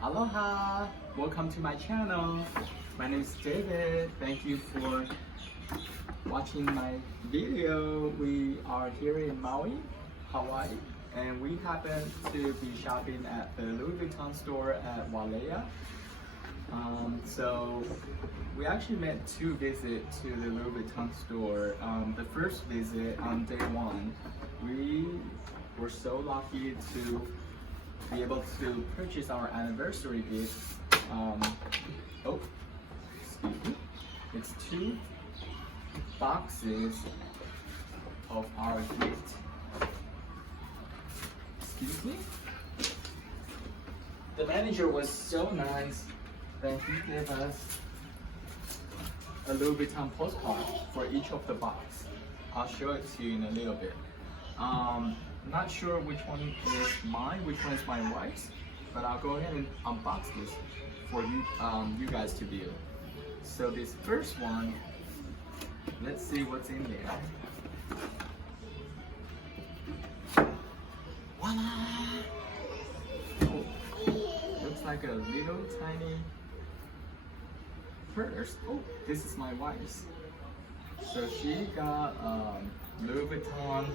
Aloha! Welcome to my channel. My name is David. Thank you for watching my video. We are here in Maui, Hawaii, and we happen to be shopping at the Louis Vuitton store at Wailea. So we actually made two visits to the Louis Vuitton store. The first visit on day one, we were so lucky to be able to purchase our anniversary gift. Oh, excuse me. It's two boxes of our gift. Excuse me. The manager was so nice that he gave us a Louis Vuitton postcard for each of the box. I'll show it to you in a little bit. Not sure which one is mine, which one is my wife's, but I'll go ahead and unbox this for you, you guys to view. So this first one, let's see what's in there. Voila! Oh, looks like a little tiny purse. Oh, this is my wife's. So she got Louis Vuitton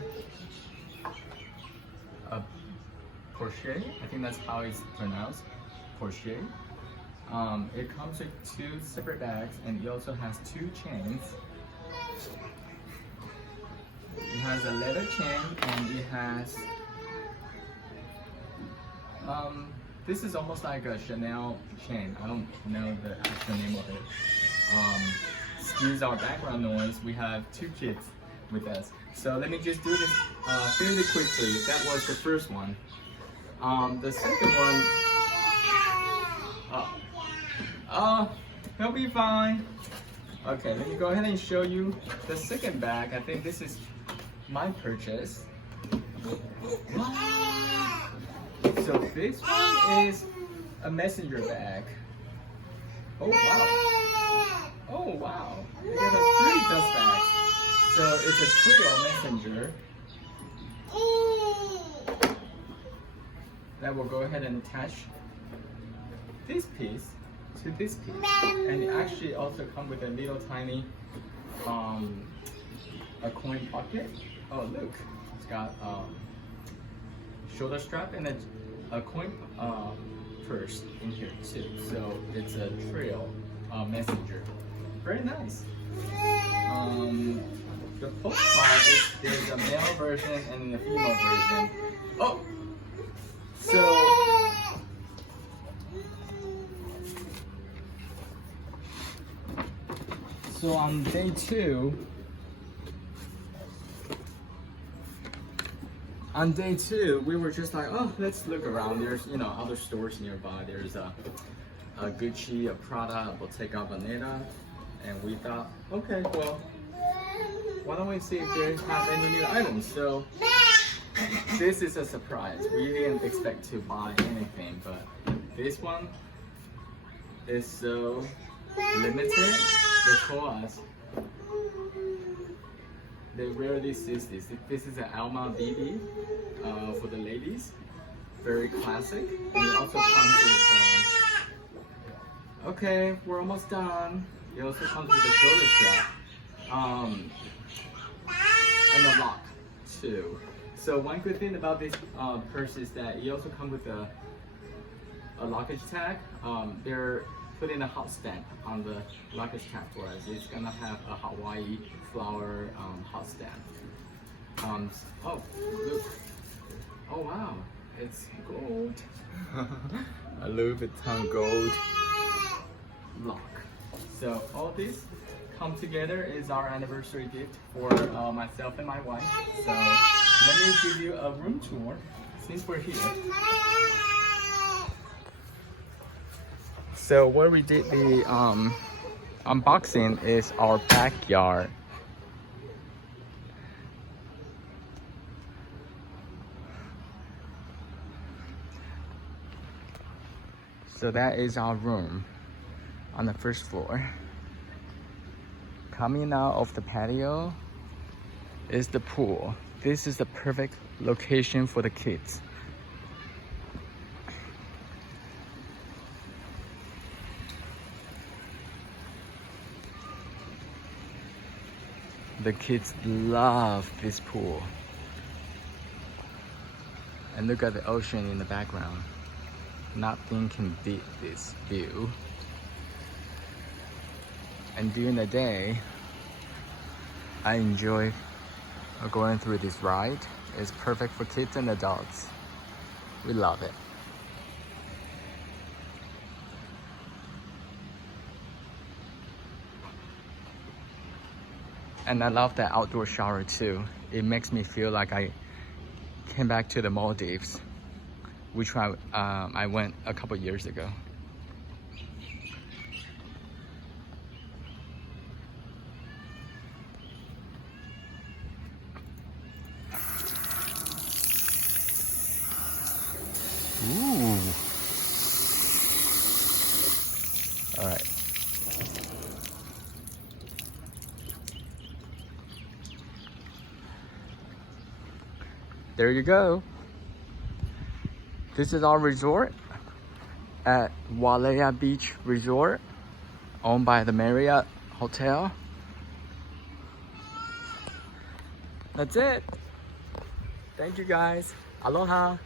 Pochette, I think that's how it's pronounced, Pochette. It comes with two separate bags, and it also has two chains. It has a leather chain, and it has this is almost like a Chanel chain. I don't know the actual name of it. Excuse our background noise. We have two kids with us. So let me just do this fairly quickly. That was the first one. The second one, he'll be fine. Okay, let me go ahead and show you the second bag. I think this is my purchase. So this one is a messenger bag. Oh wow. Oh wow. They gave us 3 dust bags. So it's a trio messenger that will go ahead and attach this piece to this piece. And it actually also comes with a little tiny a coin pocket. Oh look, it's got shoulder strap and a coin purse in here too. So it's a trio messenger. Very nice. The postcard there's a male version and a female version. Oh! So on day two, we were just like, oh, let's look around. There's, other stores nearby. There's a Gucci, a Prada, a Bottega Veneta, and we thought, okay, well, why don't we see if they have any new items? So this is a surprise. We didn't expect to buy anything, but this one is so limited. They told us they rarely see this. This is an Alma BB for the ladies. Very classic. And it also comes with, okay, we're almost done. It also comes with a shoulder strap. And a lock too. So one good thing about this purse is that it also comes with a luggage tag. They're putting a hot stamp on the luggage tag for us. It's gonna have a Hawaii flower hot stamp. Oh, look. Oh wow, it's gold. A Louis Vuitton gold lock. So all this come together is our anniversary gift for myself and my wife. So let me give you a room tour since we're here. So where we did the unboxing is our backyard. So that is our room on the first floor. Coming out of the patio is the pool. This is the perfect location for the kids. The kids love this pool. And look at the ocean in the background. Nothing can beat this view. And during the day, I enjoy going through this ride. It's perfect for kids and adults. We love it. And I love that outdoor shower too. It makes me feel like I came back to the Maldives, which I went a couple years ago. Ooh. All right. There you go. This is our resort at Wailea Beach Resort, owned by the Marriott Hotel. That's it. Thank you guys. Aloha.